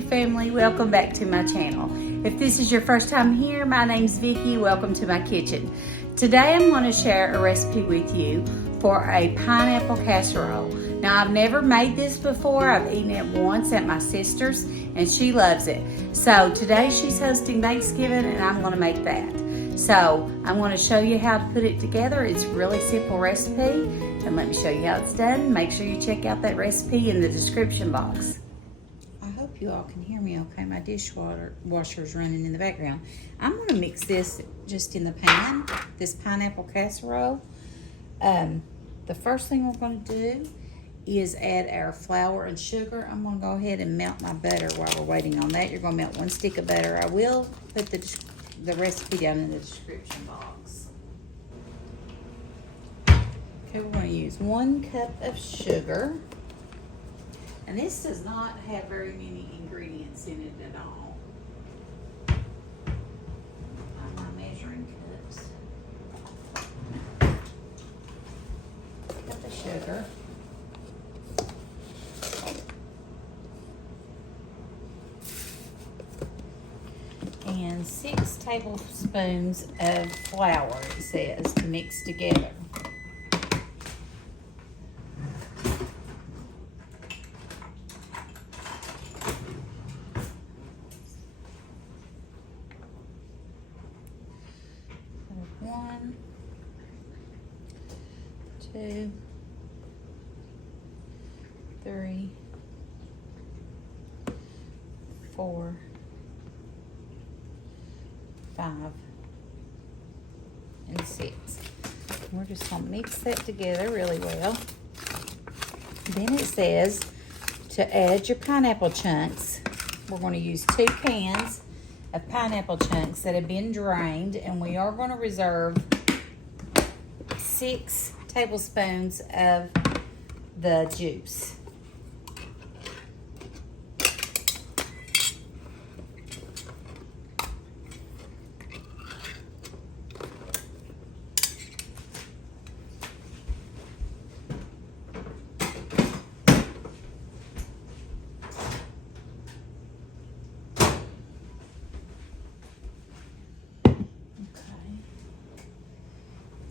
YouTube family, welcome back to my channel. If this is your first time here, my name's Vicki. Welcome to my kitchen. Today I'm going to share a recipe with you for a pineapple casserole. Now I've never made this before. I've eaten it once at my sister's and she loves it. So today she's hosting Thanksgiving and I'm going to make that. So I'm going to show you how to put it together. It's a really simple recipe and let me show you how it's done. Make sure you check out that recipe in the description box. I hope you all can hear me okay. My dishwasher is running in the background. I'm going to mix this just in the pan, this pineapple casserole. The first thing we're going to do is add our flour and sugar. I'm going to go ahead and melt my butter while we're waiting on that. You're going to melt 1 stick of butter. I will put the recipe down in the description box. Okay, we're going to use 1 cup of sugar. And this does not have very many ingredients in it at all. Find my measuring cups. Cup of sugar. And 6 tablespoons of flour, it says, to mix together. One, 2, 3, 4, 5, and 6. We're just going to mix that together really well. Then it says to add your pineapple chunks. We're going to use 2 cans of pineapple chunks that have been drained, and we are going to reserve 6 tablespoons of the juice.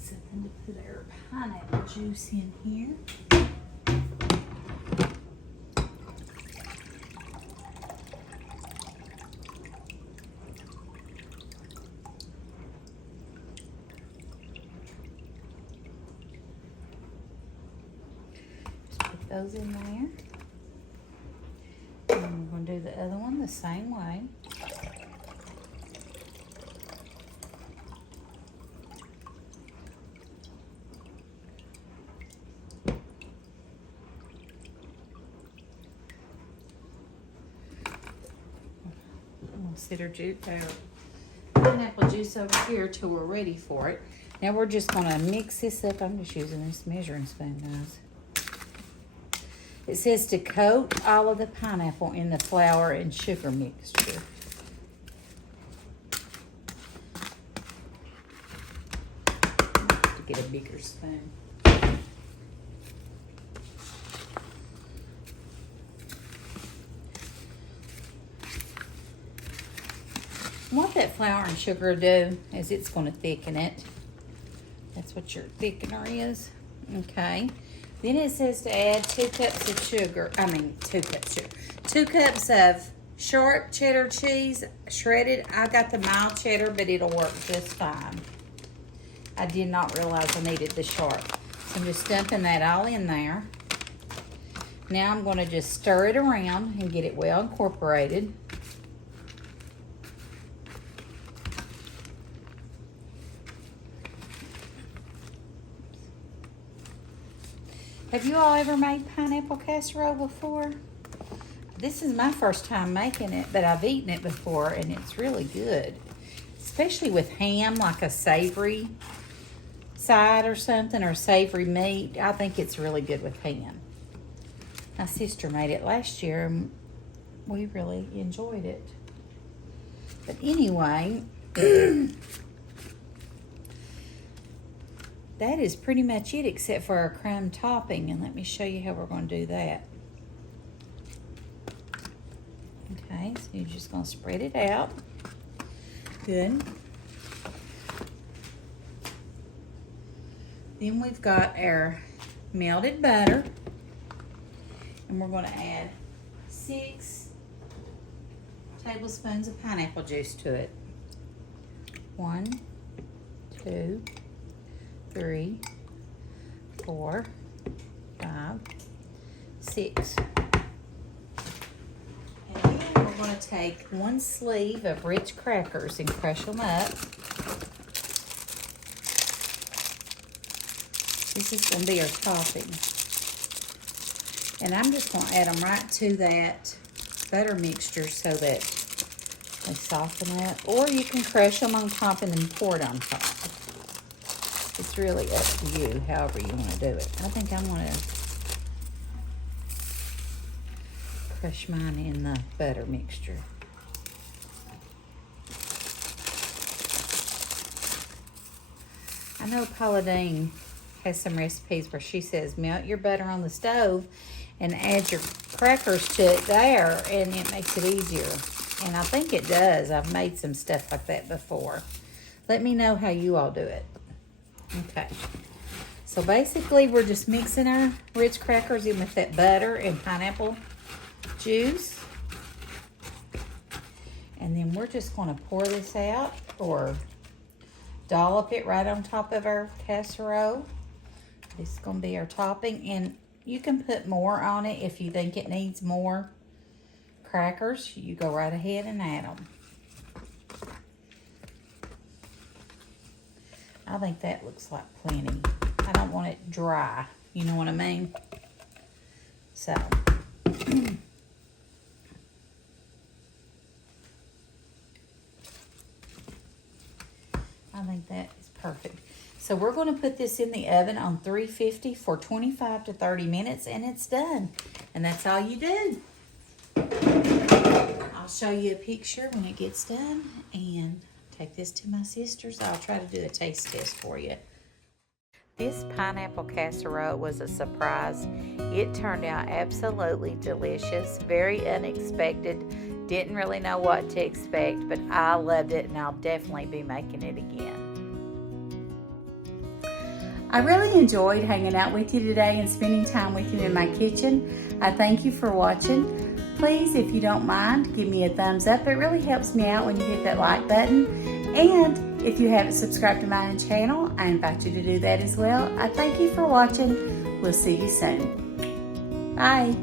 Something to put our pineapple juice in here. Just put those in there. And we're going to do the other one the same way. Sit our pineapple juice over here till we're ready for it. Now we're just going to mix this up. I'm just using this measuring spoon, guys. It says to coat all of the pineapple in the flour and sugar mixture. I have to get a bigger spoon. What that flour and sugar do is it's going to thicken it. That's what your thickener is. Okay. Then it says to add 2 cups of sugar. 2 cups of sugar. 2 cups of sharp cheddar cheese, shredded. I got the mild cheddar, but it'll work just fine. I did not realize I needed the sharp. So I'm just dumping that all in there. Now I'm going to just stir it around and get it well incorporated. Have you all ever made pineapple casserole before? This is my first time making it, but I've eaten it before, and it's really good. Especially with ham, like a savory side or something, or savory meat. I think it's really good with ham. My sister made it last year, and we really enjoyed it. But anyway, that is pretty much it except for our crumb topping. And let me show you how we're going to do that. Okay. Okay, so you're just gonna spread it out. Good. Then we've got our melted butter, and we're gonna add 6 tablespoons of pineapple juice to it. 1, 2, 3, 4, 5, 6. And then we're going to take 1 sleeve of rich crackers and crush them up. This is going to be our topping. And I'm just going to add them right to that butter mixture so that they soften up. Or you can crush them on top and then pour it on top. It's really up to you, however you want to do it. I think I'm going to crush mine in the butter mixture. I know Paula Deen has some recipes where she says melt your butter on the stove and add your crackers to it there, and it makes it easier. And I think it does. I've made some stuff like that before. Let me know how you all do it. Okay. So basically, we're just mixing our Ritz crackers in with that butter and pineapple juice. And then we're just going to pour this out or dollop it right on top of our casserole. This is going to be our topping. And you can put more on it if you think it needs more crackers. You go right ahead and add them. I think that looks like plenty. I don't want it dry. You know what I mean? So. I think that is perfect. So we're going to put this in the oven on 350 for 25 to 30 minutes, and it's done. And that's all you do. I'll show you a picture when it gets done and take this to my sister's. I'll try to do a taste test for you. This pineapple casserole was a surprise. It turned out absolutely delicious, very unexpected. Didn't really know what to expect, but I loved it, and I'll definitely be making it again. I really enjoyed hanging out with you today and spending time with you in my kitchen. I thank you for watching. Please, if you don't mind, give me a thumbs up. It really helps me out when you hit that like button. And if you haven't subscribed to my channel, I invite you to do that as well. I thank you for watching. We'll see you soon. Bye.